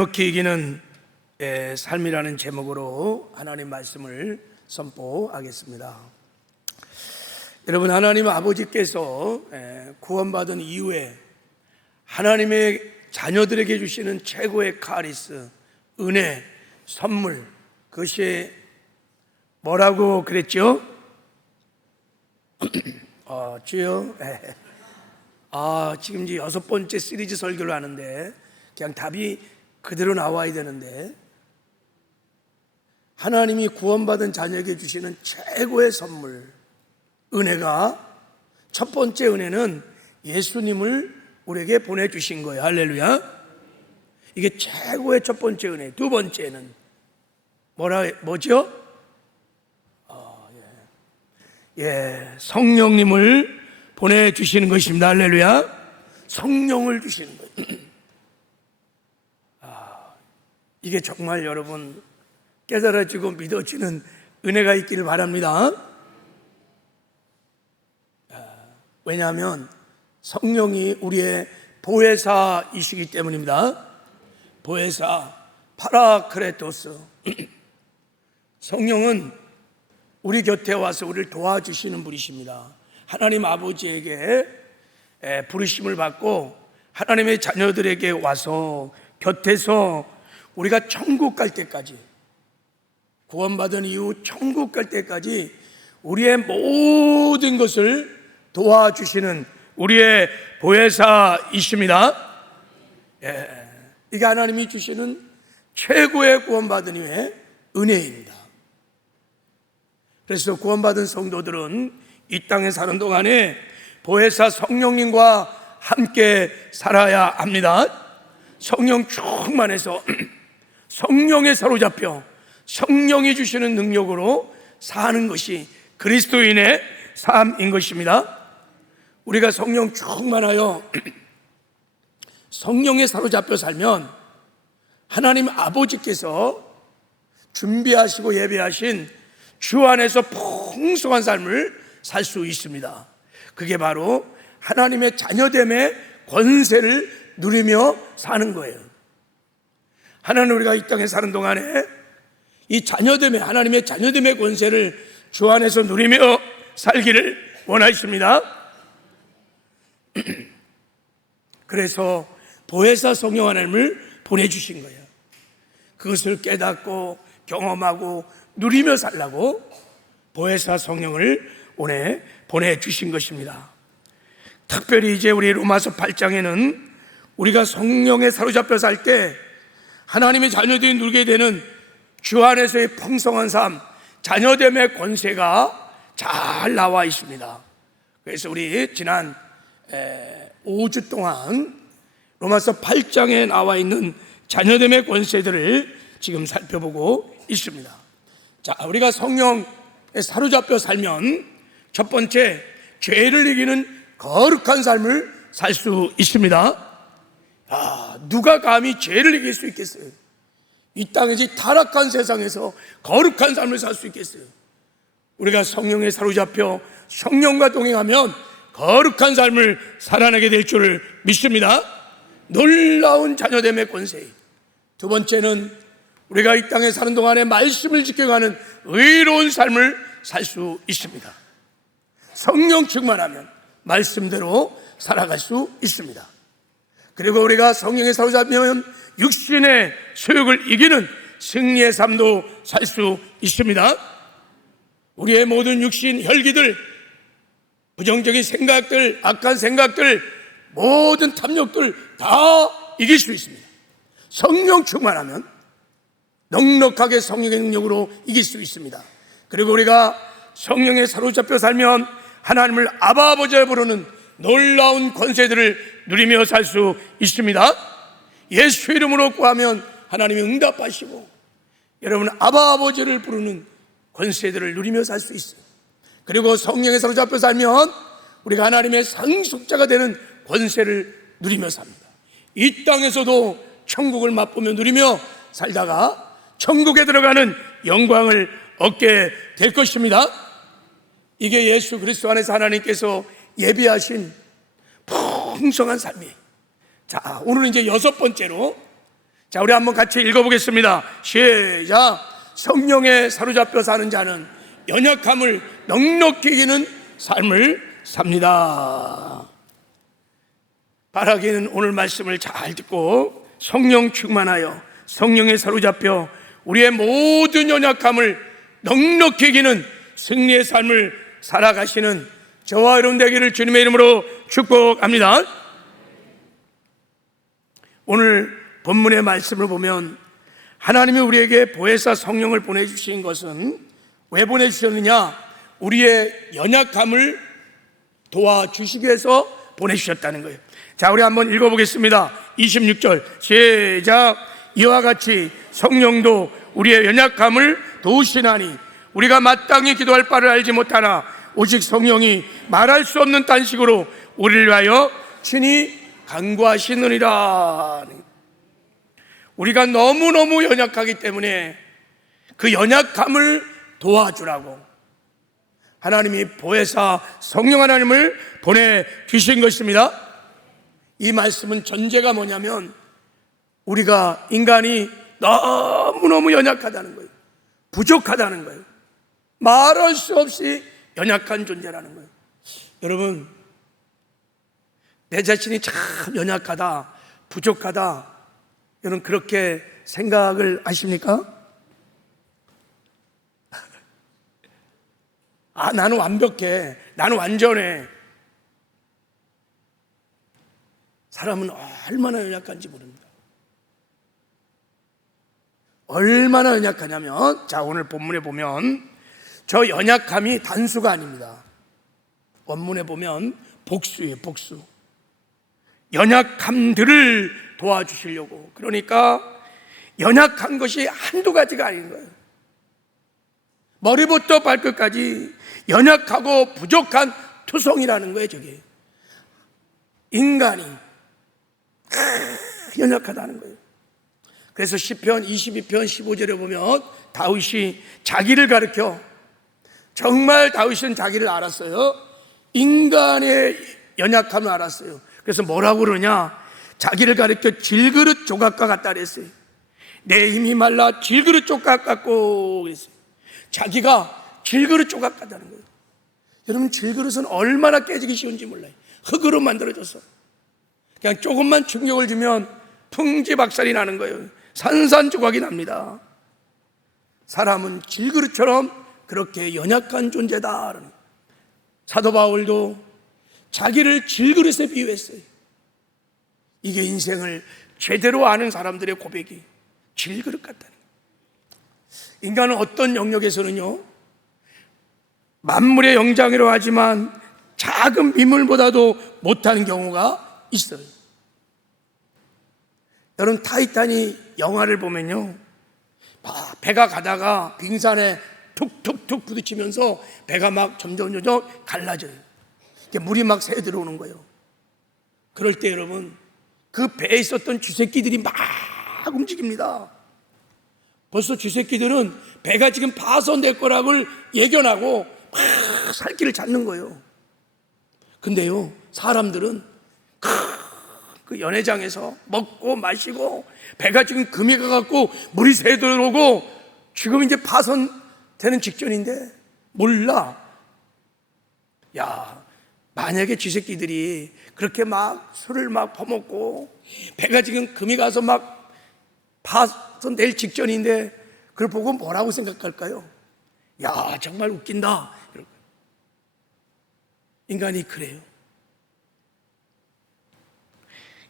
이렇게 이기는 삶이라는 제목으로 하나님 말씀을 선포하겠습니다. 여러분, 하나님 아버지께서 구원받은 이후에 하나님의 자녀들에게 주시는 최고의 카리스, 은혜, 선물, 그것이 뭐라고 그랬죠? 주여, 지금 이제 6번째 시리즈 설교를 하는데 그냥 답이 그대로 나와야 되는데, 하나님이 구원받은 자녀에게 주시는 최고의 선물, 은혜가, 첫 번째 은혜는 예수님을 우리에게 보내주신 거예요. 할렐루야. 이게 최고의 첫 번째 은혜. 두 번째는 뭐죠? 성령님을 보내주시는 것입니다. 할렐루야. 성령을 주시는 거예요. 이게 정말 여러분 깨달아지고 믿어지는 은혜가 있기를 바랍니다. 왜냐하면 성령이 우리의 보혜사이시기 때문입니다. 보혜사, 파라크레토스. 성령은 우리 곁에 와서 우리를 도와주시는 분이십니다. 하나님 아버지에게 부르심을 받고 하나님의 자녀들에게 와서 곁에서 우리가 천국 갈 때까지, 구원받은 이후 천국 갈 때까지 우리의 모든 것을 도와주시는 우리의 보혜사이십니다. 이게 하나님이 주시는 최고의 구원받은 이후의 은혜입니다. 그래서 구원받은 성도들은 이 땅에 사는 동안에 보혜사 성령님과 함께 살아야 합니다. 성령 충만해서 성령에 사로잡혀 성령이 주시는 능력으로 사는 것이 그리스도인의 삶인 것입니다. 우리가 성령 충만하여 성령에 사로잡혀 살면 하나님 아버지께서 준비하시고 예배하신 주 안에서 풍성한 삶을 살 수 있습니다. 그게 바로 하나님의 자녀됨의 권세를 누리며 사는 거예요. 하나님, 우리가 이 땅에 사는 동안에 이 자녀됨의, 하나님의 자녀됨의 권세를 주 안에서 누리며 살기를 원하십니다. 그래서 보혜사 성령 하나님을 보내주신 거예요. 그것을 깨닫고 경험하고 누리며 살라고 보혜사 성령을 오늘 보내주신 것입니다. 특별히 이제 우리 로마서 8장에는 우리가 성령에 사로잡혀 살 때 하나님의 자녀들이 누리게 되는 주 안에서의 풍성한 삶, 자녀됨의 권세가 잘 나와 있습니다. 그래서 우리 지난 5주 동안 로마서 8장에 나와 있는 자녀됨의 권세들을 지금 살펴보고 있습니다. 자, 우리가 성령에 사로잡혀 살면 첫 번째, 죄를 이기는 거룩한 삶을 살 수 있습니다. 누가 감히 죄를 이길 수 있겠어요? 이 땅에서 타락한 세상에서 거룩한 삶을 살 수 있겠어요? 우리가 성령에 사로잡혀 성령과 동행하면 거룩한 삶을 살아내게 될 줄을 믿습니다. 놀라운 자녀됨의 권세. 두 번째는 우리가 이 땅에 사는 동안에 말씀을 지켜가는 의로운 삶을 살 수 있습니다. 성령 충만하면 말씀대로 살아갈 수 있습니다. 그리고 우리가 성령에 사로잡히면 육신의 소욕을 이기는 승리의 삶도 살 수 있습니다. 우리의 모든 육신, 혈기들, 부정적인 생각들, 악한 생각들, 모든 탐욕들 다 이길 수 있습니다. 성령 충만하면 넉넉하게 성령의 능력으로 이길 수 있습니다. 그리고 우리가 성령에 사로잡혀 살면 하나님을 아바 아버지라 부르는 놀라운 권세들을 누리며 살 수 있습니다. 예수 이름으로 구하면 하나님이 응답하시고 여러분 아바 아버지를 부르는 권세들을 누리며 살 수 있어요. 그리고 성령에 사로잡혀 살면 우리가 하나님의 상속자가 되는 권세를 누리며 삽니다. 이 땅에서도 천국을 맛보며 누리며 살다가 천국에 들어가는 영광을 얻게 될 것입니다. 이게 예수 그리스도 안에서 하나님께서 예비하신 풍성한 삶이에요. 자, 오늘은 이제 6번째로 자, 우리 한번 같이 읽어보겠습니다. 시작. 성령에 사로잡혀 사는 자는 연약함을 넉넉히 이기는 삶을 삽니다. 바라기는 오늘 말씀을 잘 듣고 성령 충만하여 성령에 사로잡혀 우리의 모든 연약함을 넉넉히 이기는 승리의 삶을 살아가시는 저와 여러분 되기를 주님의 이름으로 축복합니다. 오늘 본문의 말씀을 보면 하나님이 우리에게 보혜사 성령을 보내주신 것은 왜 보내주셨느냐? 우리의 연약함을 도와주시기 위해서 보내주셨다는 거예요. 자, 우리 한번 읽어보겠습니다. 26절 시작. 이와 같이 성령도 우리의 연약함을 도우시나니 우리가 마땅히 기도할 바를 알지 못하나 오직 성령이 말할 수 없는 단식으로 우리를 위하여 친히 간구하시느니라. 우리가 너무너무 연약하기 때문에 그 연약함을 도와주라고 하나님이 보혜사 성령 하나님을 보내주신 것입니다. 이 말씀은 전제가 뭐냐면 우리가 인간이 너무너무 연약하다는 거예요. 부족하다는 거예요. 말할 수 없이 연약한 존재라는 거예요. 여러분, 내 자신이 참 연약하다, 부족하다, 여러분 그렇게 생각을 하십니까? 아, 나는 완벽해, 나는 완전해. 사람은 얼마나 연약한지 모릅니다. 얼마나 연약하냐면, 자, 오늘 본문에 보면 저 연약함이 단수가 아닙니다. 원문에 보면 복수예요, 복수. 연약함들을 도와주시려고. 그러니까 연약한 것이 한두 가지가 아닌 거예요. 머리부터 발끝까지 연약하고 부족한 투성이라는 거예요. 저게 인간이 연약하다는 거예요. 그래서 시편 22편 15절에 보면 다윗이 자기를 가리켜, 정말 다윗은 자기를 알았어요. 인간의 연약함을 알았어요. 그래서 뭐라고 그러냐? 자기를 가리켜 질그릇 조각과 같다 그랬어요. 내 힘이 말라 질그릇 조각 같고 그랬어요. 자기가 질그릇 조각 같다는 거예요. 여러분, 질그릇은 얼마나 깨지기 쉬운지 몰라요. 흙으로 만들어져서 그냥 조금만 충격을 주면 풍지박살이 나는 거예요. 산산조각이 납니다. 사람은 질그릇처럼 그렇게 연약한 존재다. 사도 바울도 자기를 질그릇에 비유했어요. 이게 인생을 제대로 아는 사람들의 고백이 질그릇 같다는 거예요. 인간은 어떤 영역에서는요, 만물의 영장이라고 하지만 작은 미물보다도 못하는 경우가 있어요. 여러분, 타이타닉 영화를 보면요, 배가 가다가 빙산에 툭툭툭 부딪히면서 배가 막 점점 갈라져요. 물이 막 새 들어오는 거예요. 그럴 때 여러분, 그 배에 있었던 쥐새끼들이 막 움직입니다. 벌써 쥐새끼들은 배가 지금 파손될 거라고 예견하고 막 살 길을 찾는 거예요. 근데요, 사람들은 그 연회장에서 먹고 마시고 배가 지금 금이 가갖고 물이 새 들어오고 지금 이제 파손되는 직전인데 몰라. 야, 만약에 쥐새끼들이 그렇게 막 술을 막 퍼먹고 배가 지금 금이 가서 막 파손될 직전인데 그걸 보고 뭐라고 생각할까요? 야, 정말 웃긴다. 인간이 그래요.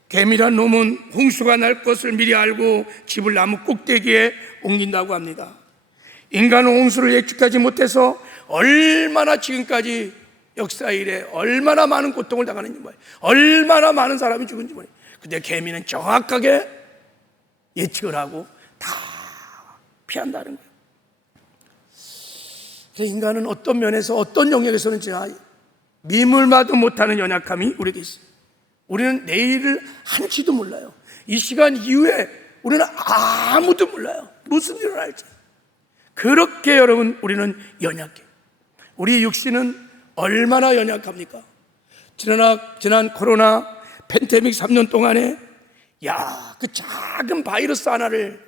개미란 놈은 홍수가 날 것을 미리 알고 집을 나무 꼭대기에 옮긴다고 합니다. 인간은 홍수를 예측하지 못해서 얼마나 지금까지 역사 이래 얼마나 많은 고통을 당하는지 몰라요. 얼마나 많은 사람이 죽은지 몰라요. 근데 개미는 정확하게 예측을 하고 다 피한다는 거예요. 그래서 인간은 어떤 면에서 어떤 영역에서는 제가 미물마도 못하는 연약함이 우리에게 있어요. 우리는 내일을 한치도 몰라요. 이 시간 이후에 우리는 아무도 몰라요. 무슨 일을 할지. 그렇게 여러분, 우리는 연약해요. 우리 육신은 얼마나 연약합니까? 지난 코로나 팬데믹 3년 동안에 야, 그 작은 바이러스 하나를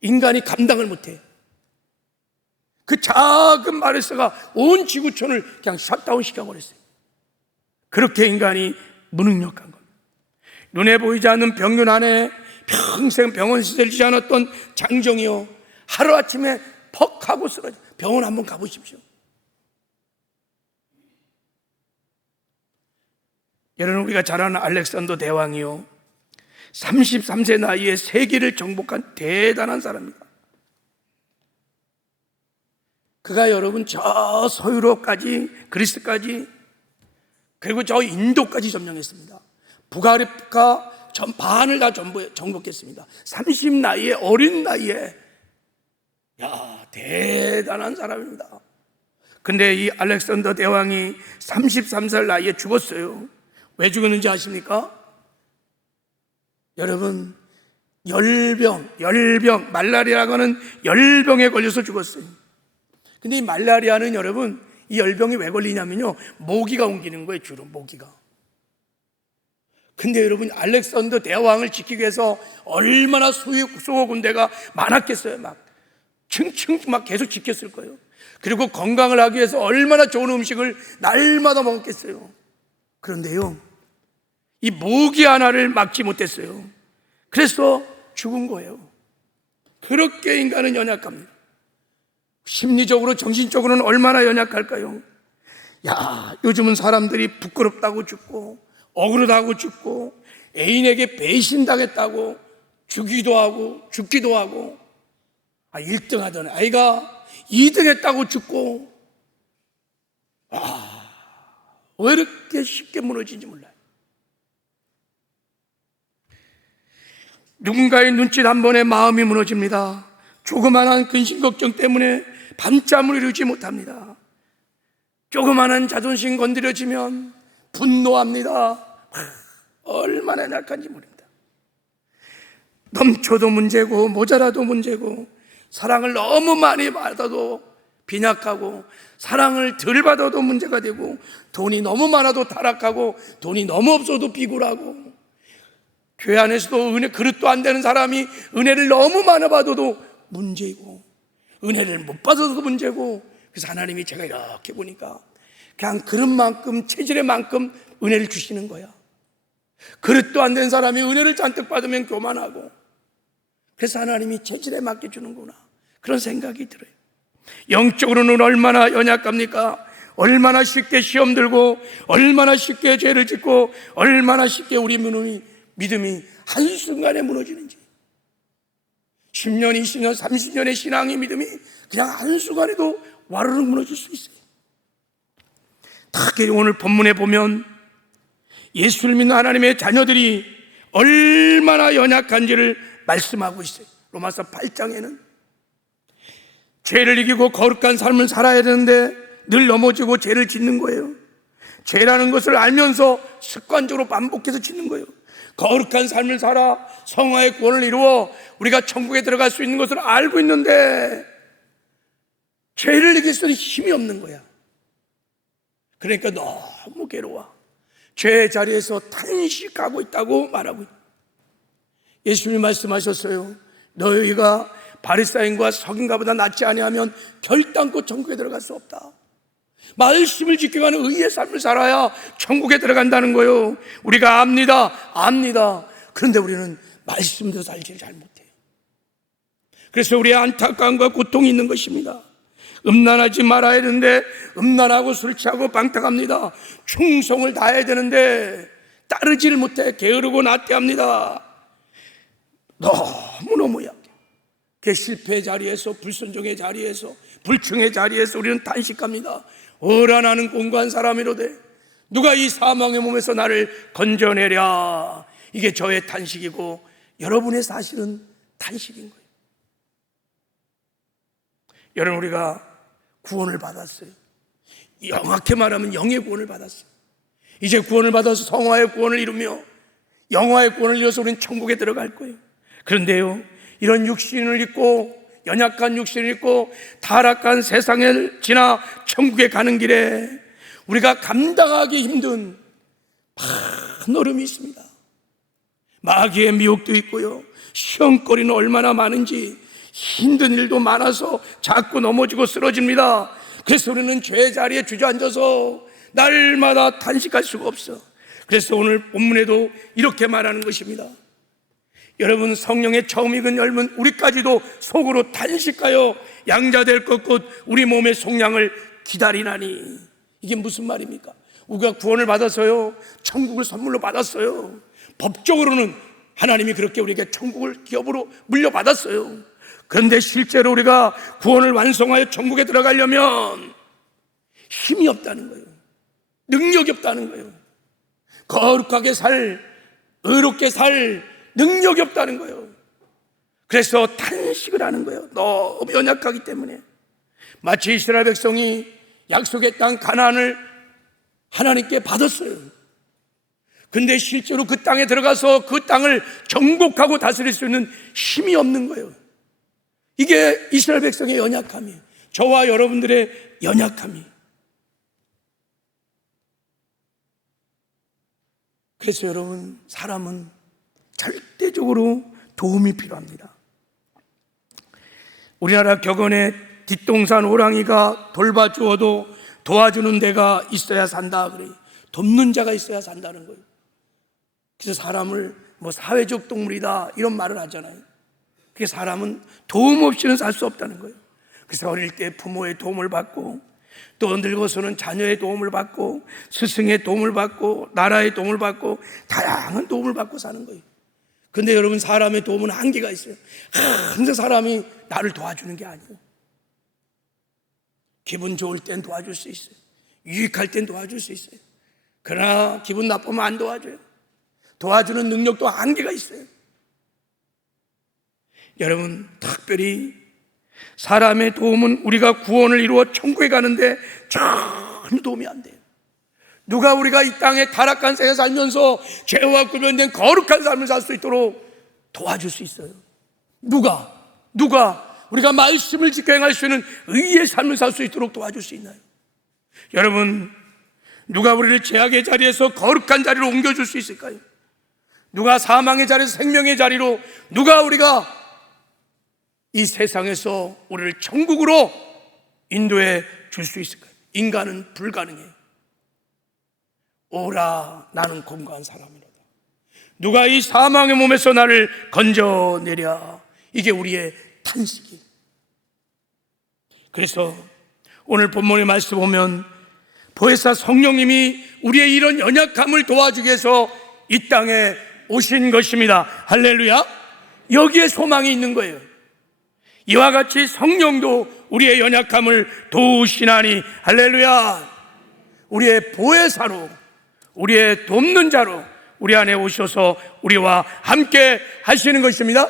인간이 감당을 못해. 그 작은 바이러스가 온 지구촌을 그냥 셧다운 시켜버렸어요. 그렇게 인간이 무능력한 겁니다. 눈에 보이지 않는 병균 안에 평생 병원 시설지지 않았던 장정이요, 하루아침에 퍽 하고 쓰러져. 병원 한번 가보십시오. 여러분, 우리가 잘 아는 알렉산더 대왕이요, 33세 나이에 세계를 정복한 대단한 사람입니다. 그가 여러분 저 서유럽까지, 그리스까지, 그리고 저 인도까지 점령했습니다. 북아프리카 전 반을 다 정복했습니다. 30 나이에, 어린 나이에. 야, 대단한 사람입니다. 근데 이 알렉산더 대왕이 33살 나이에 죽었어요. 왜 죽었는지 아십니까? 여러분, 열병, 말라리아라고 하는 열병에 걸려서 죽었어요. 근데 이 말라리아는 여러분, 이 열병이 왜 걸리냐면요, 모기가 옮기는 거예요. 주로 모기가. 근데 여러분, 알렉산더 대왕을 지키기 위해서 얼마나 수호 군대가 많았겠어요. 막 층층 막 계속 지켰을 거예요. 그리고 건강을 하기 위해서 얼마나 좋은 음식을 날마다 먹었겠어요. 그런데요, 이 모기 하나를 막지 못했어요. 그래서 죽은 거예요. 그렇게 인간은 연약합니다. 심리적으로, 정신적으로는 얼마나 연약할까요? 야, 요즘은 사람들이 부끄럽다고 죽고, 억울하다고 죽고, 애인에게 배신당했다고 죽기도 하고, 1등 하던 아이가 2등 했다고 죽고, 왜 이렇게 쉽게 무너지는지 몰라요. 누군가의 눈짓 한 번에 마음이 무너집니다. 조그만한 근심 걱정 때문에 밤잠을 이루지 못합니다. 조그만한 자존심 건드려지면 분노합니다. 얼마나 약한지 모릅니다. 넘쳐도 문제고 모자라도 문제고, 사랑을 너무 많이 받아도 빈약하고, 사랑을 덜 받아도 문제가 되고, 돈이 너무 많아도 타락하고, 돈이 너무 없어도 비굴하고, 교회 안에서도 그릇도 안 되는 사람이 은혜를 너무 많이 받아도 문제이고, 은혜를 못 받아도 문제고. 그래서 하나님이, 제가 이렇게 보니까 그냥 그릇만큼, 체질의 만큼 은혜를 주시는 거야. 그릇도 안 된 사람이 은혜를 잔뜩 받으면 교만하고, 그래서 하나님이 체질에 맞게 주는구나, 그런 생각이 들어요. 영적으로는 얼마나 연약합니까? 얼마나 쉽게 시험 들고, 얼마나 쉽게 죄를 짓고, 얼마나 쉽게 우리 믿음이 한순간에 무너지는지. 10년, 20년, 30년의 신앙의 믿음이 그냥 한순간에도 와르르 무너질 수 있어요. 특히 오늘 본문에 보면 예수를 믿는 하나님의 자녀들이 얼마나 연약한지를 말씀하고 있어요. 로마서 8장에는 죄를 이기고 거룩한 삶을 살아야 되는데 늘 넘어지고 죄를 짓는 거예요. 죄라는 것을 알면서 습관적으로 반복해서 짓는 거예요. 거룩한 삶을 살아 성화의 구원을 이루어 우리가 천국에 들어갈 수 있는 것을 알고 있는데 죄를 이길 수 있는 힘이 없는 거야. 그러니까 너무 괴로워. 죄의 자리에서 탄식하고 있다고 말하고 있다. 예수님이 말씀하셨어요. 너희가 바리새인과 석인가보다 낫지 아니하면 결단코 천국에 들어갈 수 없다. 말씀을 지켜가는 의의 삶을 살아야 천국에 들어간다는 거예요. 우리가 압니다. 그런데 우리는 말씀도 살지 잘 못해요. 그래서 우리의 안타까움과 고통이 있는 것입니다. 음란하지 말아야 되는데 음란하고 술 취하고 방탕합니다. 충성을 다해야 되는데 따르지를 못해 게으르고 나태합니다. 너무너무 약해. 그 실패의 자리에서, 불순종의 자리에서, 불충의 자리에서 우리는 탄식합니다. 오라 나는 공고한 사람이로되 누가 이 사망의 몸에서 나를 건져내랴. 이게 저의 탄식이고 여러분의 사실은 탄식인 거예요. 여러분, 우리가 구원을 받았어요. 정확히 말하면 영의 구원을 받았어요. 이제 구원을 받아서 성화의 구원을 이루며 영화의 구원을 이뤄서 우리는 천국에 들어갈 거예요. 그런데요, 이런 육신을 입고, 연약한 육신을 입고 타락한 세상을 지나 천국에 가는 길에 우리가 감당하기 힘든 많은 어려움이 있습니다. 마귀의 미혹도 있고요, 시험거리는 얼마나 많은지, 힘든 일도 많아서 자꾸 넘어지고 쓰러집니다. 그래서 우리는 죄의 자리에 주저앉아서 날마다 탄식할 수가 없어. 그래서 오늘 본문에도 이렇게 말하는 것입니다. 여러분, 성령의 처음 익은 열매는 우리까지도 속으로 탄식하여 양자될 것 곧 우리 몸의 속량을 기다리나니. 이게 무슨 말입니까? 우리가 구원을 받아서요, 천국을 선물로 받았어요. 법적으로는 하나님이 그렇게 우리에게 천국을 기업으로 물려받았어요. 그런데 실제로 우리가 구원을 완성하여 천국에 들어가려면 힘이 없다는 거예요. 능력이 없다는 거예요. 거룩하게 의롭게 살 능력이 없다는 거예요. 그래서 탄식을 하는 거예요. 너무 연약하기 때문에. 마치 이스라엘 백성이 약속의 땅 가나안을 하나님께 받았어요. 근데 실제로 그 땅에 들어가서 그 땅을 정복하고 다스릴 수 있는 힘이 없는 거예요. 이게 이스라엘 백성의 연약함이에요. 저와 여러분들의 연약함이. 그래서 여러분, 사람은 절대적으로 도움이 필요합니다. 우리나라 격언에 뒷동산 호랑이가 돌봐주어도 도와주는 데가 있어야 산다 그래요. 돕는 자가 있어야 산다는 거예요. 그래서 사람을 사회적 동물이다 이런 말을 하잖아요. 그게 사람은 도움 없이는 살 수 없다는 거예요. 그래서 어릴 때 부모의 도움을 받고, 또 늙어서는 자녀의 도움을 받고, 스승의 도움을 받고, 나라의 도움을 받고, 다양한 도움을 받고 사는 거예요. 근데 여러분, 사람의 도움은 한계가 있어요. 항상 사람이 나를 도와주는 게 아니고, 기분 좋을 땐 도와줄 수 있어요. 유익할 땐 도와줄 수 있어요. 그러나 기분 나쁘면 안 도와줘요. 도와주는 능력도 한계가 있어요. 여러분, 특별히 사람의 도움은 우리가 구원을 이루어 천국에 가는데 전혀 도움이 안 돼요. 누가 우리가 이 땅에 타락한 세상에 살면서 죄와 구별된 거룩한 삶을 살 수 있도록 도와줄 수 있어요? 누가 우리가 말씀을 지켜 행할 수 있는 의의 삶을 살 수 있도록 도와줄 수 있나요? 여러분, 누가 우리를 죄악의 자리에서 거룩한 자리로 옮겨줄 수 있을까요? 누가 사망의 자리에서 생명의 자리로, 누가 우리가 이 세상에서 우리를 천국으로 인도해 줄 수 있을까요? 인간은 불가능해요. 오라, 나는 공고한 사람이로다. 누가 이 사망의 몸에서 나를 건져내랴. 이게 우리의 탄식이에요. 그래서 오늘 본문의 말씀 보면 보혜사 성령님이 우리의 이런 연약함을 도와주기 위해서 이 땅에 오신 것입니다. 할렐루야. 여기에 소망이 있는 거예요. 이와 같이 성령도 우리의 연약함을 도우시나니. 할렐루야. 우리의 보혜사로, 우리의 돕는 자로 우리 안에 오셔서 우리와 함께 하시는 것입니다.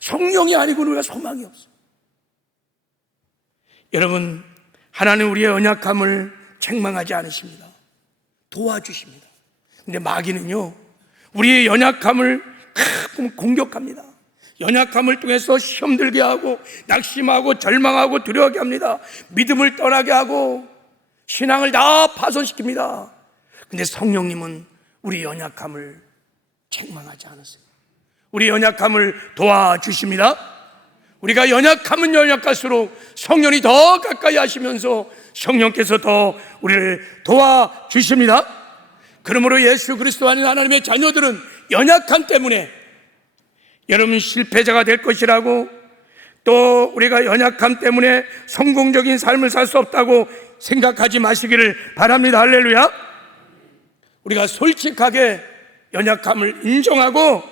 성령이 아니고는 우리가 소망이 없어요. 여러분, 하나님 우리의 연약함을 책망하지 않으십니다. 도와주십니다. 근데 마귀는요, 우리의 연약함을 가끔 공격합니다. 연약함을 통해서 시험 들게 하고, 낙심하고, 절망하고, 두려워하게 합니다. 믿음을 떠나게 하고, 신앙을 다 파손시킵니다. 근데 성령님은 우리 연약함을 책망하지 않으세요. 우리 연약함을 도와주십니다. 우리가 연약하면 연약할수록 성령이 더 가까이 하시면서 성령께서 더 우리를 도와주십니다. 그러므로 예수 그리스도 안에 하나님의 자녀들은 연약함 때문에 여러분 실패자가 될 것이라고, 또 우리가 연약함 때문에 성공적인 삶을 살 수 없다고 생각하지 마시기를 바랍니다. 할렐루야. 우리가 솔직하게 연약함을 인정하고,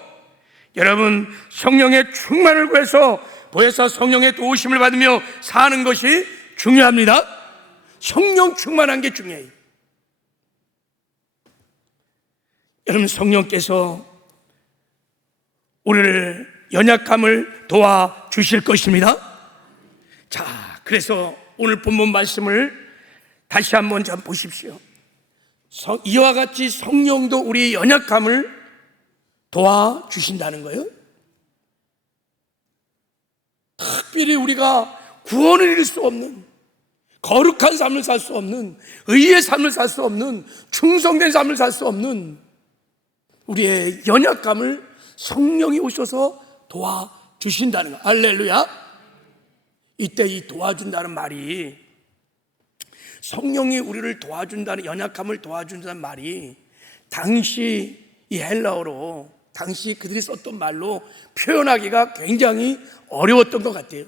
여러분 성령의 충만을 구해서 보혜사 성령의 도우심을 받으며 사는 것이 중요합니다. 성령 충만한 게 중요해요. 여러분, 성령께서 우리를 연약함을 도와주실 것입니다. 자, 그래서 오늘 본문 말씀을 다시 한번 좀 보십시오. 이와 같이 성령도 우리의 연약함을 도와주신다는 거예요. 특별히 우리가 구원을 이룰 수 없는, 거룩한 삶을 살 수 없는, 의의 삶을 살 수 없는, 충성된 삶을 살 수 없는 우리의 연약감을 성령이 오셔서 도와주신다는 거. 할렐루야. 이때 이 도와준다는 말이, 성령이 우리를 도와준다는, 연약함을 도와준다는 말이 당시 이 헬라어로, 당시 그들이 썼던 말로 표현하기가 굉장히 어려웠던 것 같아요.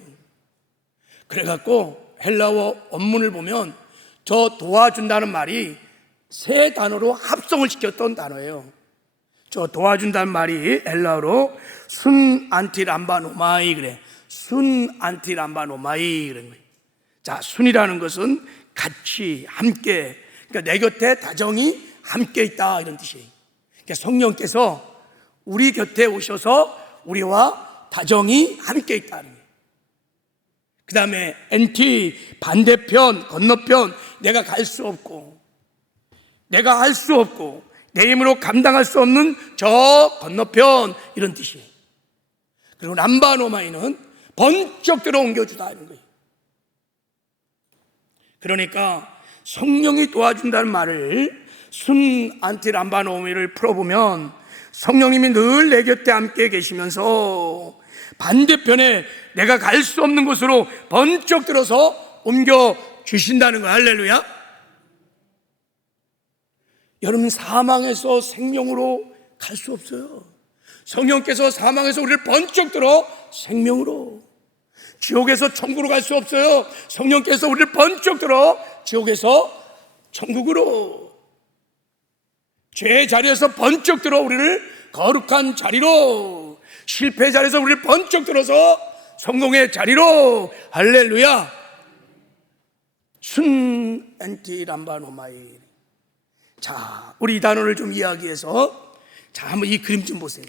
그래갖고 헬라어 원문을 보면 저 도와준다는 말이 세 단어로 합성을 시켰던 단어예요. 저 도와준다는 말이 헬라어로 순 안티람바노마이 그래. 순 안티람바노마이 그런 거예요. 자, 순이라는 것은 같이, 함께, 그러니까 내 곁에 다정히 함께 있다, 이런 뜻이에요. 그러니까 성령께서 우리 곁에 오셔서 우리와 다정히 함께 있다는 거예요. 그 다음에 엔티, 반대편, 건너편, 내가 갈 수 없고, 내가 할 수 없고, 내 힘으로 감당할 수 없는 저 건너편, 이런 뜻이에요. 그리고 람바노마이는 번쩍 들어 옮겨주다는 거예요. 그러니까 성령이 도와준다는 말을 순 안티 람바노미를 풀어보면 성령님이 늘 내 곁에 함께 계시면서 반대편에 내가 갈 수 없는 곳으로 번쩍 들어서 옮겨 주신다는 거예요. 할렐루야. 여러분, 사망에서 생명으로 갈 수 없어요. 성령께서 사망에서 우리를 번쩍 들어 생명으로, 지옥에서 천국으로 갈 수 없어요. 성령께서 우리를 번쩍 들어 지옥에서 천국으로, 죄의 자리에서 번쩍 들어 우리를 거룩한 자리로, 실패의 자리에서 우리를 번쩍 들어서 성공의 자리로. 할렐루야. 순 엔티 람바노마이. 자, 우리 이 단어를 좀 이야기해서, 자, 한번 이 그림 좀 보세요.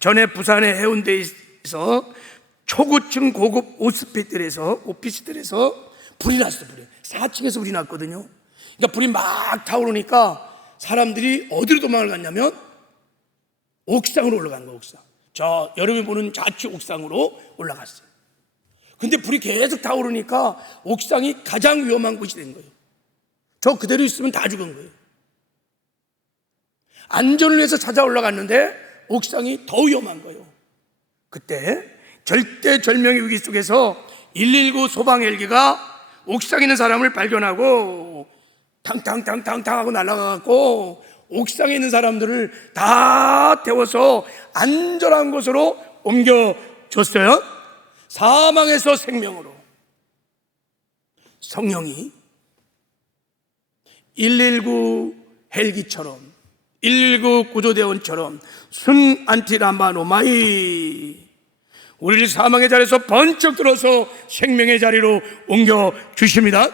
전에 부산의 해운대에서 초고층 고급 오피스텔에서 불이 났어요. 불이 4층에서 불이 났거든요. 그러니까 불이 막 타오르니까 사람들이 어디로 도망을 갔냐면 옥상으로 올라간 거예요. 옥상. 저 여러분이 보는 좌측 옥상으로 올라갔어요. 근데 불이 계속 타오르니까 옥상이 가장 위험한 곳이 된 거예요. 저 그대로 있으면 다 죽은 거예요. 안전을 위해서 찾아 올라갔는데 옥상이 더 위험한 거예요. 그때 절대절명의 위기 속에서 119 소방 헬기가 옥상에 있는 사람을 발견하고 탕탕탕탕탕 하고 날아가고 옥상에 있는 사람들을 다 태워서 안전한 곳으로 옮겨줬어요. 사망에서 생명으로. 성령이 119 헬기처럼, 119 구조대원처럼 순 안티람바노마이, 우리를 사망의 자리에서 번쩍 들어서 생명의 자리로 옮겨 주십니다.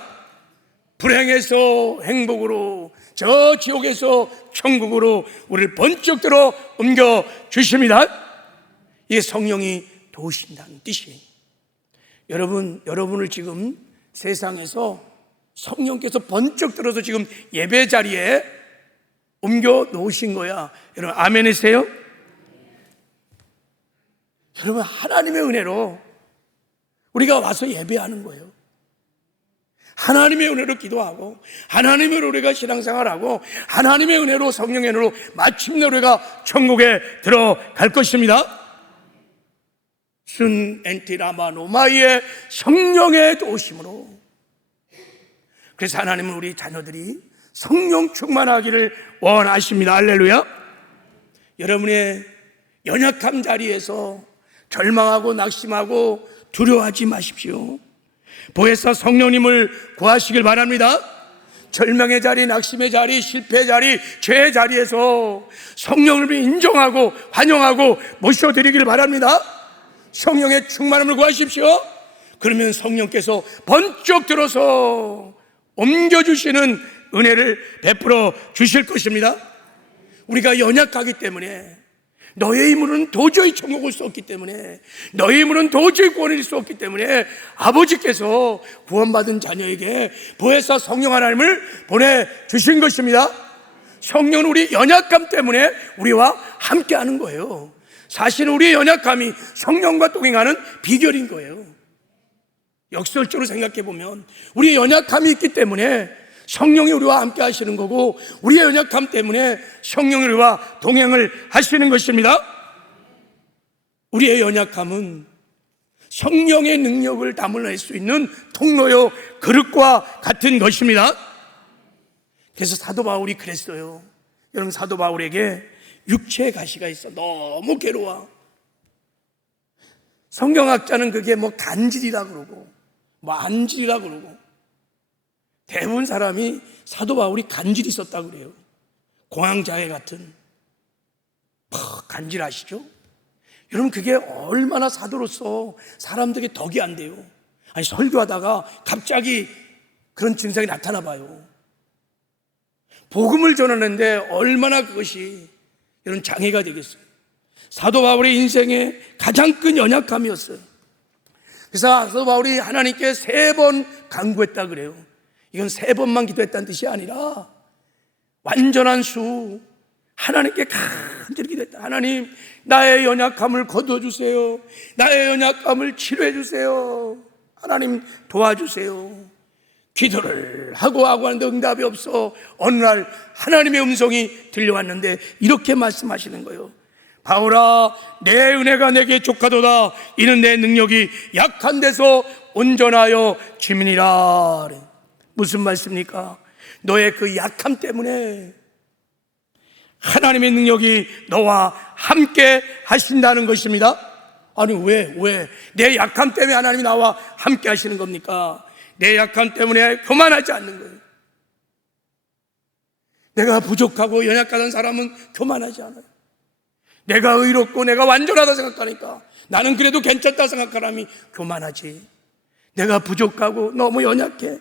불행에서 행복으로, 저 지옥에서 천국으로 우리를 번쩍 들어 옮겨 주십니다. 이게 성령이 도우신다는 뜻이에요. 여러분을 지금 세상에서 성령께서 번쩍 들어서 지금 예배 자리에 옮겨 놓으신 거야. 여러분, 아멘이세요? 여러분, 하나님의 은혜로 우리가 와서 예배하는 거예요. 하나님의 은혜로 기도하고, 하나님의 은혜로 우리가 신앙생활하고, 하나님의 은혜로, 성령의 은혜로 마침내 우리가 천국에 들어갈 것입니다. 순 엔티라마노마이의 성령의 도우심으로. 그래서 하나님은 우리 자녀들이 성령 충만하기를 원하십니다. 할렐루야. 여러분의 연약함 자리에서 절망하고 낙심하고 두려워하지 마십시오. 보혜사 성령님을 구하시길 바랍니다. 절망의 자리, 낙심의 자리, 실패의 자리, 죄의 자리에서 성령을 인정하고 환영하고 모셔드리길 바랍니다. 성령의 충만함을 구하십시오. 그러면 성령께서 번쩍 들어서 옮겨주시는 은혜를 베풀어 주실 것입니다. 우리가 연약하기 때문에, 너의 힘으로는 도저히 천국 올 수 없기 때문에, 너의 힘으로는 도저히 구원을 이룰 수 없기 때문에 아버지께서 구원받은 자녀에게 보혜사 성령 하나님을 보내주신 것입니다. 성령은 우리 연약감 때문에 우리와 함께하는 거예요. 사실은 우리의 연약감이 성령과 동행하는 비결인 거예요. 역설적으로 생각해 보면 우리의 연약함이 있기 때문에 성령이 우리와 함께 하시는 거고, 우리의 연약함 때문에 성령이 우리와 동행을 하시는 것입니다. 우리의 연약함은 성령의 능력을 담을 수 있는 통로요 그릇과 같은 것입니다. 그래서 사도 바울이 그랬어요. 여러분, 사도 바울에게 육체의 가시가 있어. 너무 괴로워. 성경학자는 그게 뭐 간질이라 그러고 뭐 안질이라 그러고, 대부분 사람이 사도 바울이 간질이 있었다고 그래요. 공황장애 같은. 간질 아시죠? 여러분, 그게 얼마나 사도로서 사람들에게 덕이 안 돼요. 아니, 설교하다가 갑자기 그런 증상이 나타나 봐요. 복음을 전하는데 얼마나 그것이 여러분 장애가 되겠어요. 사도 바울의 인생의 가장 큰 연약함이었어요. 그래서 사도 바울이 하나님께 3번 간구했다 그래요. 이건 3번만 기도했다는 뜻이 아니라 완전한 수, 하나님께 간절히 기도했다. 하나님, 나의 연약함을 거둬주세요. 나의 연약함을 치료해주세요. 하나님, 도와주세요. 기도를 하고 하는데 응답이 없어 어느 날 하나님의 음성이 들려왔는데 이렇게 말씀하시는 거예요. 바울아, 내 은혜가 내게 족하도다. 이는 내 능력이 약한 데서 온전하여 짐이니라. 무슨 말씀입니까? 너의 그 약함 때문에 하나님의 능력이 너와 함께 하신다는 것입니다. 아니, 왜? 내 약함 때문에 하나님이 나와 함께 하시는 겁니까? 내 약함 때문에 교만하지 않는 거예요. 내가 부족하고 연약한 사람은 교만하지 않아요. 내가 의롭고 내가 완전하다 생각하니까, 나는 그래도 괜찮다 생각하는 사람이 교만하지. 내가 부족하고 너무 연약해.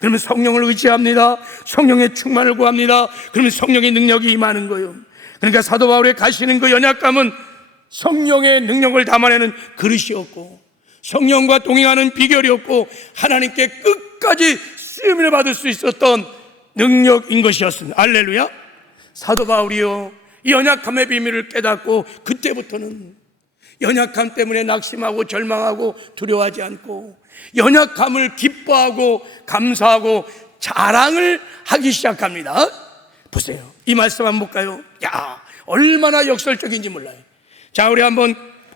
그러면 성령을 의지합니다. 성령의 충만을 구합니다. 그러면 성령의 능력이 임하는 거예요. 그러니까 사도 바울의 가시는 그 연약감은 성령의 능력을 담아내는 그릇이었고, 성령과 동행하는 비결이었고, 하나님께 끝까지 쓰임을 받을 수 있었던 능력인 것이었습니다. 할렐루야. 사도 바울이요, 이 연약함의 비밀을 깨닫고 그때부터는 연약함 때문에 낙심하고 절망하고 두려워하지 않고, 연약함을 기뻐하고 감사하고 자랑을 하기 시작합니다. 보세요, 이 말씀 한번 볼까요? 야, 얼마나 역설적인지 몰라요. 자, 우리 한번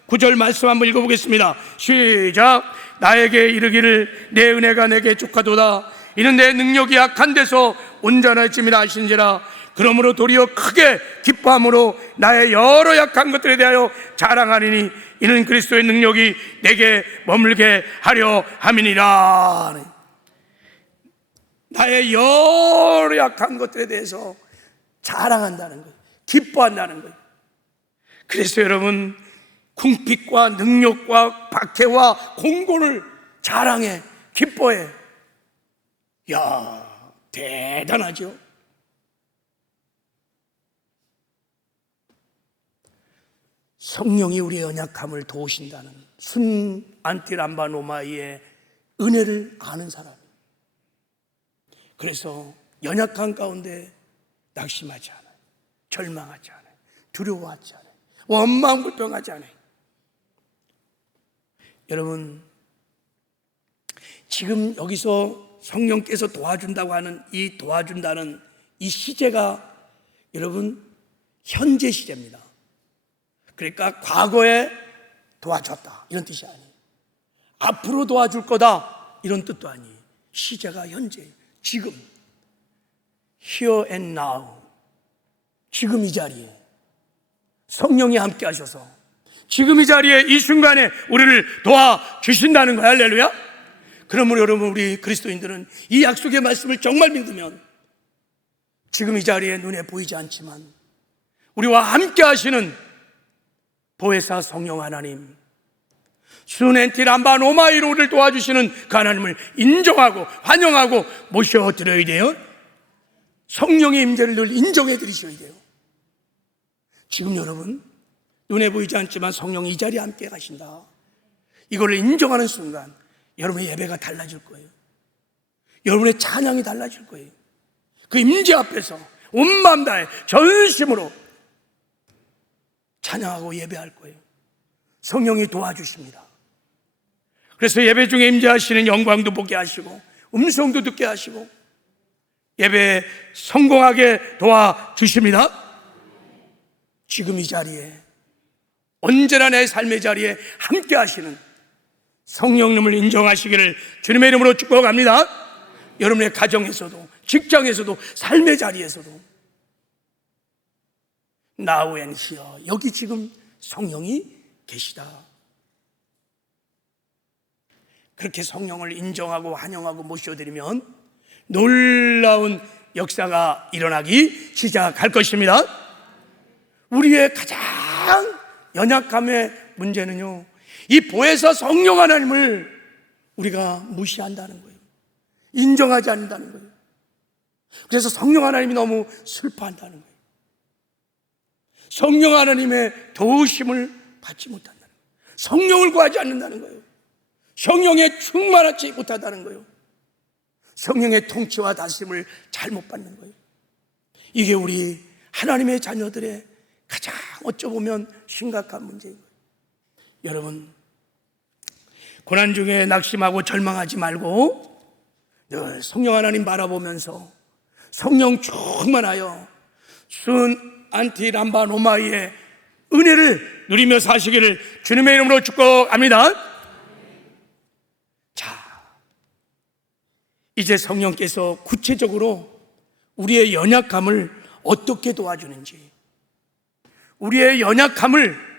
9절 말씀 한번 읽어보겠습니다. 시작. 나에게 이르기를 내 은혜가 내게 족하도다. 이는 내 능력이 약한 데서 온전해짐이라 하신지라. 그러므로 도리어 크게 기뻐함으로 나의 여러 약한 것들에 대하여 자랑하리니 이는 그리스도의 능력이 내게 머물게 하려 함이니라. 나의 여러 약한 것들에 대해서 자랑한다는 거예요. 기뻐한다는 거예요. 그래서 여러분, 궁핍과 능력과 박해와 공고를 자랑해, 기뻐해. 야, 대단하죠. 성령이 우리의 연약함을 도우신다는 순 안티람바노마이의 은혜를 아는 사람. 그래서 연약한 가운데 낙심하지 않아요. 절망하지 않아요. 두려워하지 않아요. 원망 불평하지 않아요. 여러분, 지금 여기서 성령께서 도와준다고 하는 이 도와준다는 이 시제가 여러분 현재 시제입니다. 그러니까 과거에 도와줬다 이런 뜻이 아니에요. 앞으로 도와줄 거다 이런 뜻도 아니에요. 시제가 현재, 지금, here and now, 지금 이 자리에 성령이 함께 하셔서 지금 이 자리에 이 순간에 우리를 도와주신다는 거야. 할렐루야. 그러므로 여러분, 우리 그리스도인들은 이 약속의 말씀을 정말 믿으면 지금 이 자리에 눈에 보이지 않지만 우리와 함께 하시는 보혜사 성령 하나님, 수넨티람바노마이로 우리를 도와주시는 그 하나님을 인정하고 환영하고 모셔드려야 돼요. 성령의 임재를 늘 인정해 드리셔야 돼요. 지금 여러분, 눈에 보이지 않지만 성령이 이 자리에 함께 가신다, 이걸 인정하는 순간 여러분의 예배가 달라질 거예요. 여러분의 찬양이 달라질 거예요. 그 임재 앞에서 온 마음 다해 전심으로 찬양하고 예배할 거예요. 성령이 도와주십니다. 그래서 예배 중에 임재하시는 영광도 보게 하시고 음성도 듣게 하시고 예배에 성공하게 도와주십니다. 지금 이 자리에, 언제나 내 삶의 자리에 함께 하시는 성령님을 인정하시기를 주님의 이름으로 축복합니다. 여러분의 가정에서도, 직장에서도, 삶의 자리에서도 Now and here, 여기 지금 성령이 계시다. 그렇게 성령을 인정하고 환영하고 모셔드리면 놀라운 역사가 일어나기 시작할 것입니다. 우리의 가장 연약함의 문제는요, 이 보혜사 성령 하나님을 우리가 무시한다는 거예요. 인정하지 않는다는 거예요. 그래서 성령 하나님이 너무 슬퍼한다는 거예요. 성령 하나님의 도우심을 받지 못한다는 거예요. 성령을 구하지 않는다는 거예요. 성령에 충만하지 못하다는 거예요. 성령의 통치와 다스림을 잘못 받는 거예요. 이게 우리 하나님의 자녀들의 가장 어쩌보면 심각한 문제인 거예요. 여러분, 고난 중에 낙심하고 절망하지 말고 늘 성령 하나님 바라보면서 성령 충만하여 순 안티 람바 노마이의 은혜를 누리며 사시기를 주님의 이름으로 축복합니다. 자, 이제 성령께서 구체적으로 우리의 연약함을 어떻게 도와주는지, 우리의 연약함을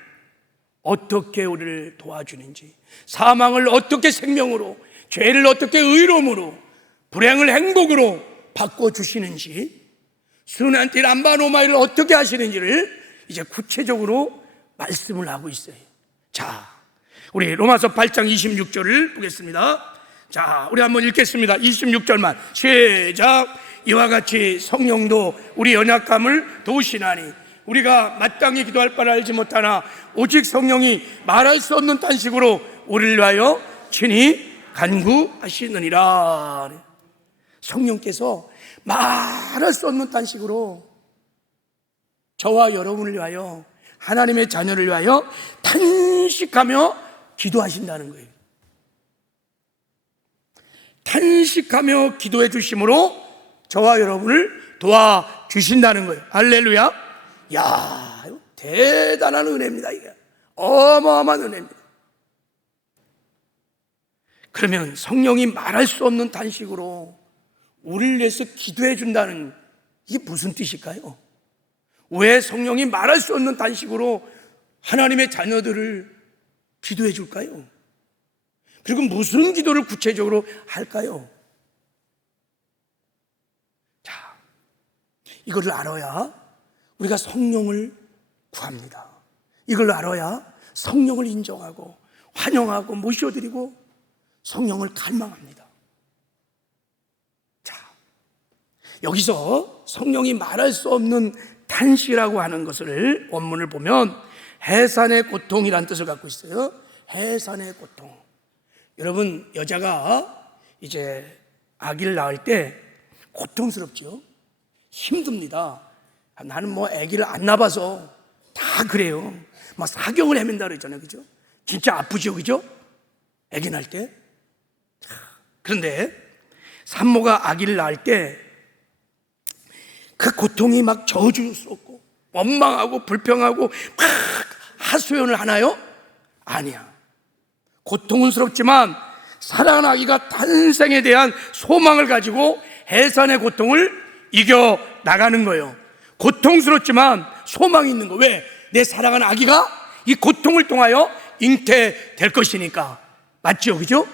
어떻게 우리를 도와주는지, 사망을 어떻게 생명으로, 죄를 어떻게 의로움으로, 불행을 행복으로 바꿔주시는지, 순한티 람바노마이를 어떻게 하시는지를 이제 구체적으로 말씀을 하고 있어요. 자, 우리 로마서 8장 26절을 보겠습니다. 자, 우리 한번 읽겠습니다. 26절만 시작. 이와 같이 성령도 우리 연약함을 도우시나니 우리가 마땅히 기도할 바를 알지 못하나 오직 성령이 말할 수 없는 탄식으로 우리를 위하여 친히 간구하시느니라. 성령께서 말할 수 없는 탄식으로 저와 여러분을 위하여, 하나님의 자녀를 위하여 탄식하며 기도하신다는 거예요. 탄식하며 기도해 주심으로 저와 여러분을 도와주신다는 거예요. 할렐루야. 야, 대단한 은혜입니다. 이게 어마어마한 은혜입니다. 그러면 성령이 말할 수 없는 탄식으로 우리를 위해서 기도해 준다는, 이게 무슨 뜻일까요? 왜 성령이 말할 수 없는 탄식으로 하나님의 자녀들을 기도해 줄까요? 그리고 무슨 기도를 구체적으로 할까요? 자, 이거를 알아야 우리가 성령을 구합니다. 이걸 알아야 성령을 인정하고 환영하고 모셔드리고 성령을 갈망합니다. 자, 여기서 성령이 말할 수 없는 탄식이라고 하는 것을 원문을 보면 해산의 고통이라는 뜻을 갖고 있어요. 해산의 고통. 여러분, 여자가 이제 아기를 낳을 때 고통스럽죠. 힘듭니다. 나는 뭐 아기를 안 낳아봐서 다 그래요. 막 사경을 헤맨다 그랬잖아요. 그죠? 진짜 아프죠. 그죠? 아기 낳을 때. 그런데 산모가 아기를 낳을 때 그 고통이 막 저주스럽고 원망하고 불평하고 막 하소연을 하나요? 아니야. 고통스럽지만 사랑하는 아기가 탄생에 대한 소망을 가지고 해산의 고통을 이겨 나가는 거예요. 고통스럽지만 소망이 있는 거. 왜? 내 사랑하는 아기가 이 고통을 통하여 잉태될 것이니까. 맞죠? 그죠?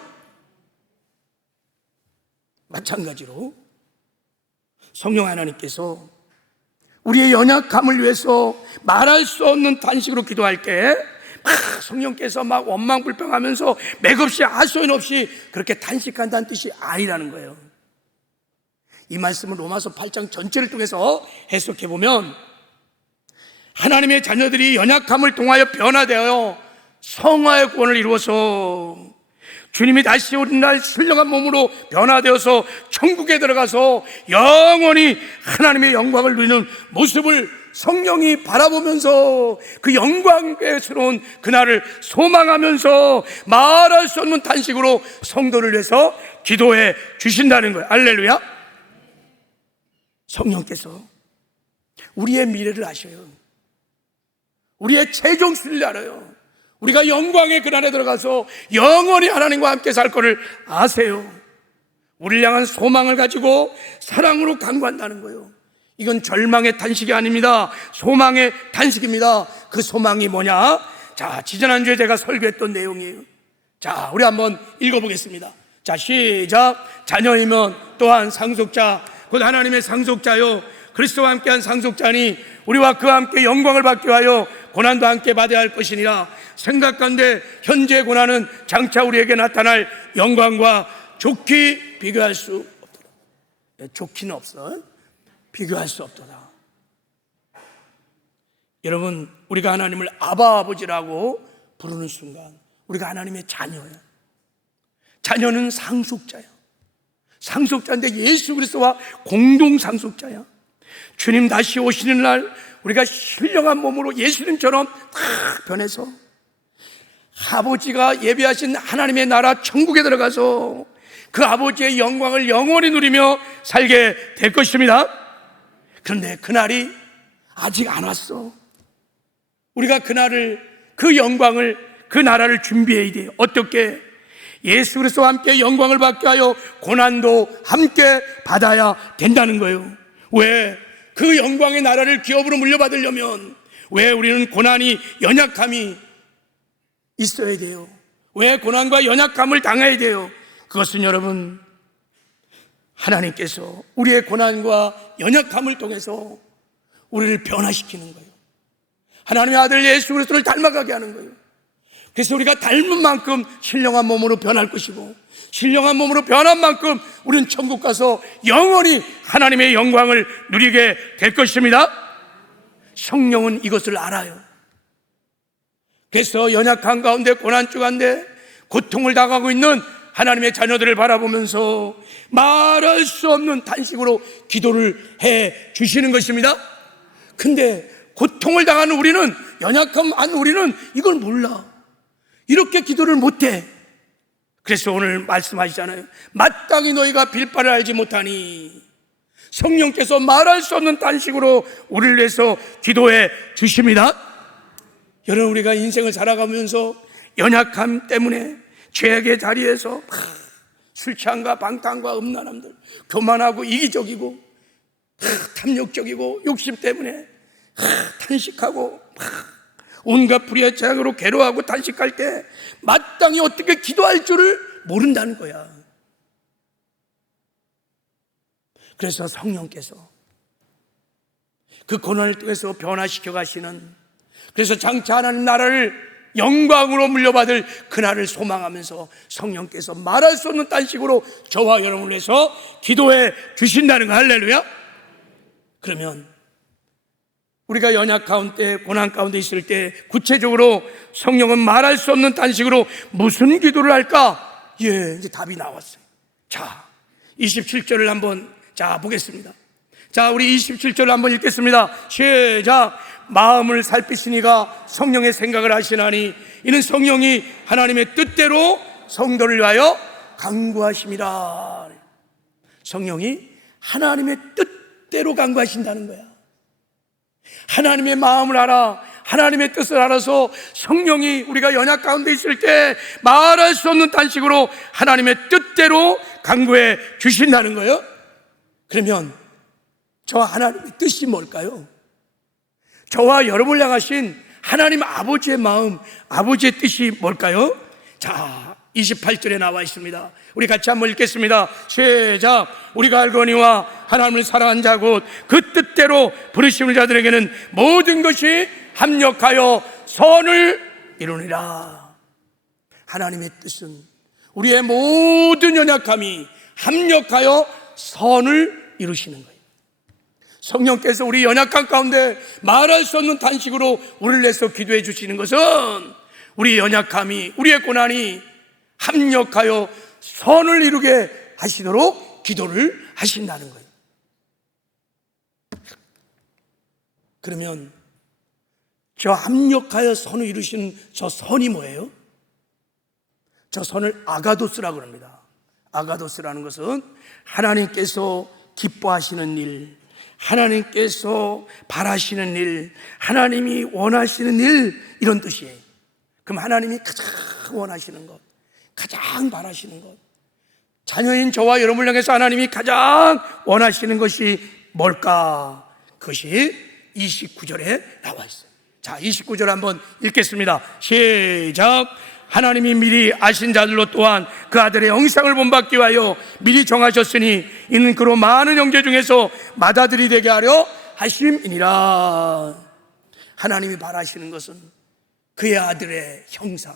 마찬가지로 성령 하나님께서 우리의 연약함을 위해서 말할 수 없는 탄식으로 기도할 때 성령께서 막 원망 불평하면서 맥없이 하소연 없이 그렇게 탄식한다는 뜻이 아니라는 거예요. 이 말씀은 로마서 8장 전체를 통해서 해석해 보면 하나님의 자녀들이 연약함을 통하여 변화되어 성화의 구원을 이루어서 주님이 다시 오는 날 신령한 몸으로 변화되어서 천국에 들어가서 영원히 하나님의 영광을 누리는 모습을 성령이 바라보면서 그 영광스러운 그날을 소망하면서 말할 수 없는 탄식으로 성도를 위해서 기도해 주신다는 거예요. 할렐루야. 성령께서 우리의 미래를 아셔요. 우리의 최종 순리를 알아요. 우리가 영광의 그날에 들어가서 영원히 하나님과 함께 살 것을 아세요. 우리를 향한 소망을 가지고 사랑으로 간구한다는 거예요. 이건 절망의 탄식이 아닙니다. 소망의 탄식입니다. 그 소망이 뭐냐? 자, 지지난주에 제가 설교했던 내용이에요. 자, 우리 한번 읽어보겠습니다. 자, 시작. 자녀이면 또한 상속자, 곧 하나님의 상속자요 그리스도와 함께한 상속자니 우리와 그와 함께 영광을 받기 위하여 고난도 함께 받아야 할 것이니라. 생각한데 현재 고난은 장차 우리에게 나타날 영광과 좋게 비교할 수 없도다. 좋기는 없어. 비교할 수 없도다. 여러분, 우리가 하나님을 아바 아버지라고 부르는 순간 우리가 하나님의 자녀야. 자녀는 상속자야. 상속자인데 예수 그리스도와 공동 상속자야. 주님 다시 오시는 날 우리가 신령한 몸으로 예수님처럼 다 변해서 아버지가 예비하신 하나님의 나라 천국에 들어가서 그 아버지의 영광을 영원히 누리며 살게 될 것입니다. 그런데 그날이 아직 안 왔어. 우리가 그날을, 그 영광을, 그 나라를 준비해야 돼요. 어떻게? 예수 그리스도와 함께 영광을 받게 하여 고난도 함께 받아야 된다는 거예요. 왜? 그 영광의 나라를 기업으로 물려받으려면 왜 우리는 고난이, 연약함이 있어야 돼요? 왜 고난과 연약함을 당해야 돼요? 그것은 여러분, 하나님께서 우리의 고난과 연약함을 통해서 우리를 변화시키는 거예요. 하나님의 아들 예수 그리스도를 닮아가게 하는 거예요. 그래서 우리가 닮은 만큼 신령한 몸으로 변할 것이고, 신령한 몸으로 변한 만큼 우리는 천국 가서 영원히 하나님의 영광을 누리게 될 것입니다. 성령은 이것을 알아요. 그래서 연약한 가운데, 고난주 가운데 고통을 당하고 있는 하나님의 자녀들을 바라보면서 말할 수 없는 탄식으로 기도를 해 주시는 것입니다. 근데 고통을 당하는 우리는, 연약한 우리는 이걸 몰라. 이렇게 기도를 못해. 그래서 오늘 말씀하시잖아요. 마땅히 너희가 빌바를 알지 못하니. 성령께서 말할 수 없는 탄식으로 우리를 위해서 기도해 주십니다. 여러분, 우리가 인생을 살아가면서 연약함 때문에 죄악의 자리에서 술 취함과 방탕과 음란함들, 교만하고 이기적이고 탐욕적이고 욕심 때문에 탄식하고 온갖 불의의 죄악으로 괴로워하고 탄식할 때 마땅히 어떻게 기도할 줄을 모른다는 거야. 그래서 성령께서 그 고난을 통해서 변화시켜 가시는, 그래서 장차 하나님 나라를 영광으로 물려받을 그날을 소망하면서 성령께서 말할 수 없는 탄식으로 저와 여러분을 위해서 기도해 주신다는 거. 할렐루야. 그러면 우리가 연약 가운데, 고난 가운데 있을 때 구체적으로 성령은 말할 수 없는 탄식으로 무슨 기도를 할까? 예, 이제 답이 나왔어요. 자, 27절을 한번 보겠습니다. 자, 우리 27절을 한번 읽겠습니다. 시작. 마음을 살피시니가 성령의 생각을 하시나니 이는 성령이 하나님의 뜻대로 성도를 위하여 간구하심이라. 성령이 하나님의 뜻대로 간구하신다는 거야. 하나님의 마음을 알아, 하나님의 뜻을 알아서 성령이 우리가 연약 가운데 있을 때 말할 수 없는 탄식으로 하나님의 뜻대로 간구해 주신다는 거예요. 그러면 저 하나님의 뜻이 뭘까요? 저와 여러분을 향하신 하나님 아버지의 마음, 아버지의 뜻이 뭘까요? 자, 28절에 나와 있습니다. 우리 같이 한번 읽겠습니다. 시작. 우리가 알거니와 하나님을 사랑한 자 곧 그 뜻대로 부르심을 자들에게는 모든 것이 합력하여 선을 이루니라. 하나님의 뜻은 우리의 모든 연약함이 합력하여 선을 이루시는 거예요. 성령께서 우리 연약함 가운데 말할 수 없는 탄식으로 우리를 위해서 기도해 주시는 것은 우리 연약함이, 우리의 고난이 합력하여 선을 이루게 하시도록 기도를 하신다는 거예요. 그러면 저 합력하여 선을 이루시는 저 선이 뭐예요? 저 선을 아가도스라고 합니다. 아가도스라는 것은 하나님께서 기뻐하시는 일, 하나님께서 바라시는 일, 하나님이 원하시는 일, 이런 뜻이에요. 그럼 하나님이 가장 원하시는 것, 가장 바라시는 것, 자녀인 저와 여러분을 향해서 하나님이 가장 원하시는 것이 뭘까? 그것이 29절에 나와 있어요. 자, 29절 한번 읽겠습니다. 시작. 하나님이 미리 아신 자들로 또한 그 아들의 영상을 본받기 위하여 미리 정하셨으니 이는 그로 많은 형제 중에서 맏아들이 되게 하려 하심이니라. 하나님이 바라시는 것은 그의 아들의 형상,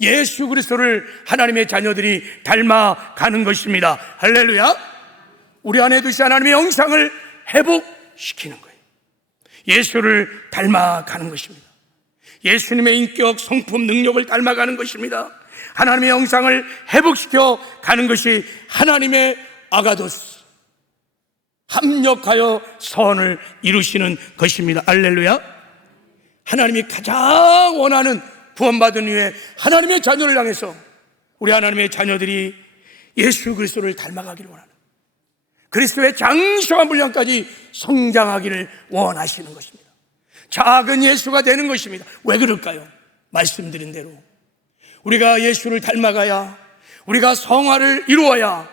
예수 그리스도를 하나님의 자녀들이 닮아가는 것입니다. 할렐루야. 우리 안에 두신 하나님의 형상을 회복시키는 거예요. 예수를 닮아가는 것입니다. 예수님의 인격, 성품, 능력을 닮아가는 것입니다. 하나님의 형상을 회복시켜 가는 것이 하나님의 아가도스, 합력하여 선을 이루시는 것입니다. 할렐루야. 하나님이 가장 원하는 구원받은 후에 하나님의 자녀를 향해서 우리 하나님의 자녀들이 예수 그리스도를 닮아가기를 원하는, 그리스도의 장성한 분량까지 성장하기를 원하시는 것입니다. 작은 예수가 되는 것입니다. 왜 그럴까요? 말씀드린 대로 우리가 예수를 닮아가야, 우리가 성화를 이루어야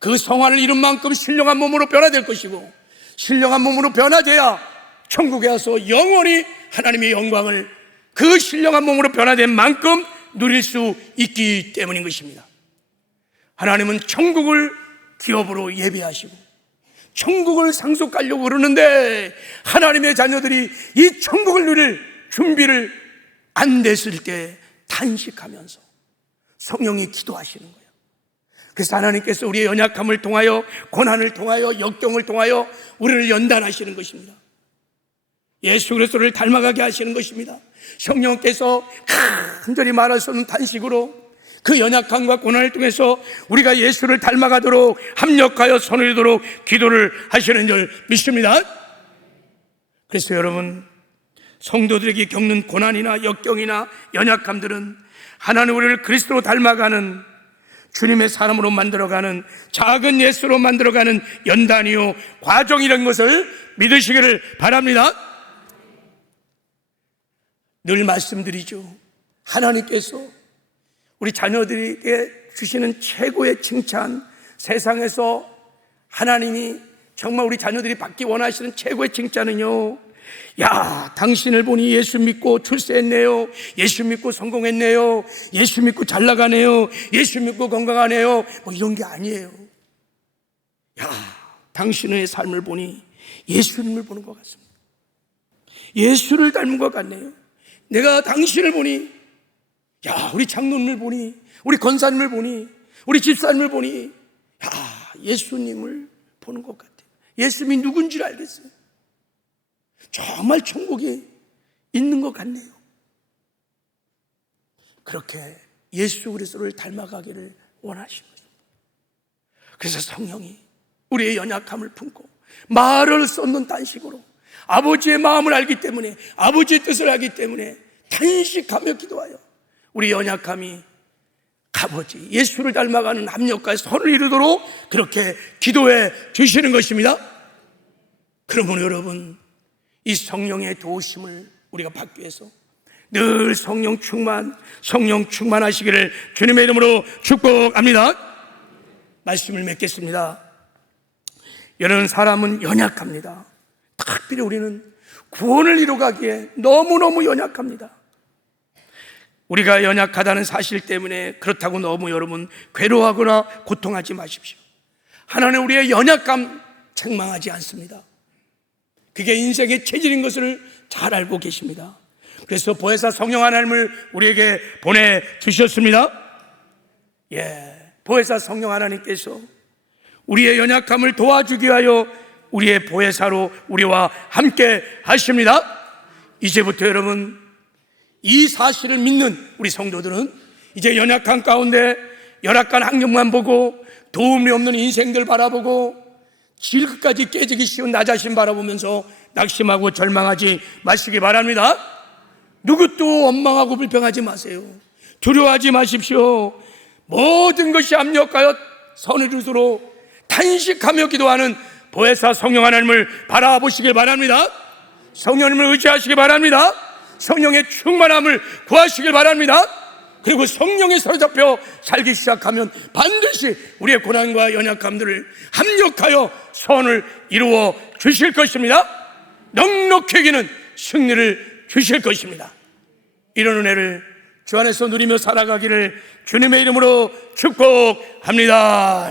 그 성화를 이룬 만큼 신령한 몸으로 변화될 것이고, 신령한 몸으로 변화돼야 천국에 와서 영원히 하나님의 영광을 그 신령한 몸으로 변화된 만큼 누릴 수 있기 때문인 것입니다. 하나님은 천국을 기업으로 예비하시고 천국을 상속하려고 그러는데, 하나님의 자녀들이 이 천국을 누릴 준비를 안 됐을 때 탄식하면서 성령이 기도하시는 거예요. 그래서 하나님께서 우리의 연약함을 통하여, 고난을 통하여, 역경을 통하여 우리를 연단하시는 것입니다. 예수 그리스도를 닮아가게 하시는 것입니다. 성령께서 간절히 말할 수 없는 탄식으로 그 연약함과 고난을 통해서 우리가 예수를 닮아가도록 합력하여 선을 이루도록 기도를 하시는 줄 믿습니다. 그래서 여러분, 성도들에게 겪는 고난이나 역경이나 연약함들은 하나님 우리를 그리스도로 닮아가는, 주님의 사람으로 만들어가는, 작은 예수로 만들어가는 연단이요 과정이라는 것을 믿으시기를 바랍니다. 늘 말씀드리죠. 하나님께서 우리 자녀들에게 주시는 최고의 칭찬, 세상에서 하나님이 정말 우리 자녀들이 받기 원하시는 최고의 칭찬은요, 야, 당신을 보니 예수 믿고 출세했네요, 예수 믿고 성공했네요, 예수 믿고 잘 나가네요, 예수 믿고 건강하네요, 뭐 이런 게 아니에요. 야, 당신의 삶을 보니 예수님을 보는 것 같습니다. 예수를 닮은 것 같네요. 내가 당신을 보니, 야, 우리 장로님을 보니, 우리 권사님을 보니, 우리 집사님을 보니, 야, 예수님을 보는 것 같아요. 예수님이 누군지를 알겠어요. 정말 천국에 있는 것 같네요. 그렇게 예수 그리스도를 닮아가기를 원하시는 거죠. 그래서 성령이 우리의 연약함을 품고 말을 쏟는 단식으로 아버지의 마음을 알기 때문에, 아버지의 뜻을 알기 때문에 탄식하며 기도하여 우리 연약함이 아버지 예수를 닮아가는 합력과 선을 이루도록 그렇게 기도해 주시는 것입니다. 그러므로 여러분, 이 성령의 도우심을 우리가 받기 위해서 늘 성령 충만하시기를 주님의 이름으로 축복합니다. 말씀을 맺겠습니다. 여러분, 사람은 연약합니다. 특별히 우리는 구원을 이루가기에 너무너무 연약합니다. 우리가 연약하다는 사실 때문에 그렇다고 너무 여러분 괴로워하거나 고통하지 마십시오. 하나님 우리의 연약감 책망하지 않습니다. 그게 인생의 체질인 것을 잘 알고 계십니다. 그래서 보혜사 성령 하나님을 우리에게 보내주셨습니다. 보혜사 성령 하나님께서 우리의 연약함을 도와주기 위하여 우리의 보혜사로 우리와 함께 하십니다. 이제부터 여러분, 이 사실을 믿는 우리 성도들은 이제 연약한 가운데 열악한 환경만 보고 도움이 없는 인생들 바라보고 질끝까지 깨지기 쉬운 나 자신 바라보면서 낙심하고 절망하지 마시기 바랍니다. 누구도 원망하고 불평하지 마세요. 두려워하지 마십시오. 모든 것이 합력하여 선을 이루도록 탄식하며 기도하는 보혜사 성령 하나님을 바라보시길 바랍니다. 성령님을 의지하시기 바랍니다. 성령의 충만함을 구하시길 바랍니다. 그리고 성령에 사로잡혀 살기 시작하면 반드시 우리의 고난과 연약함들을 합력하여 선을 이루어 주실 것입니다. 넉넉히 이기는 승리를 주실 것입니다. 이런 은혜를 주 안에서 누리며 살아가기를 주님의 이름으로 축복합니다.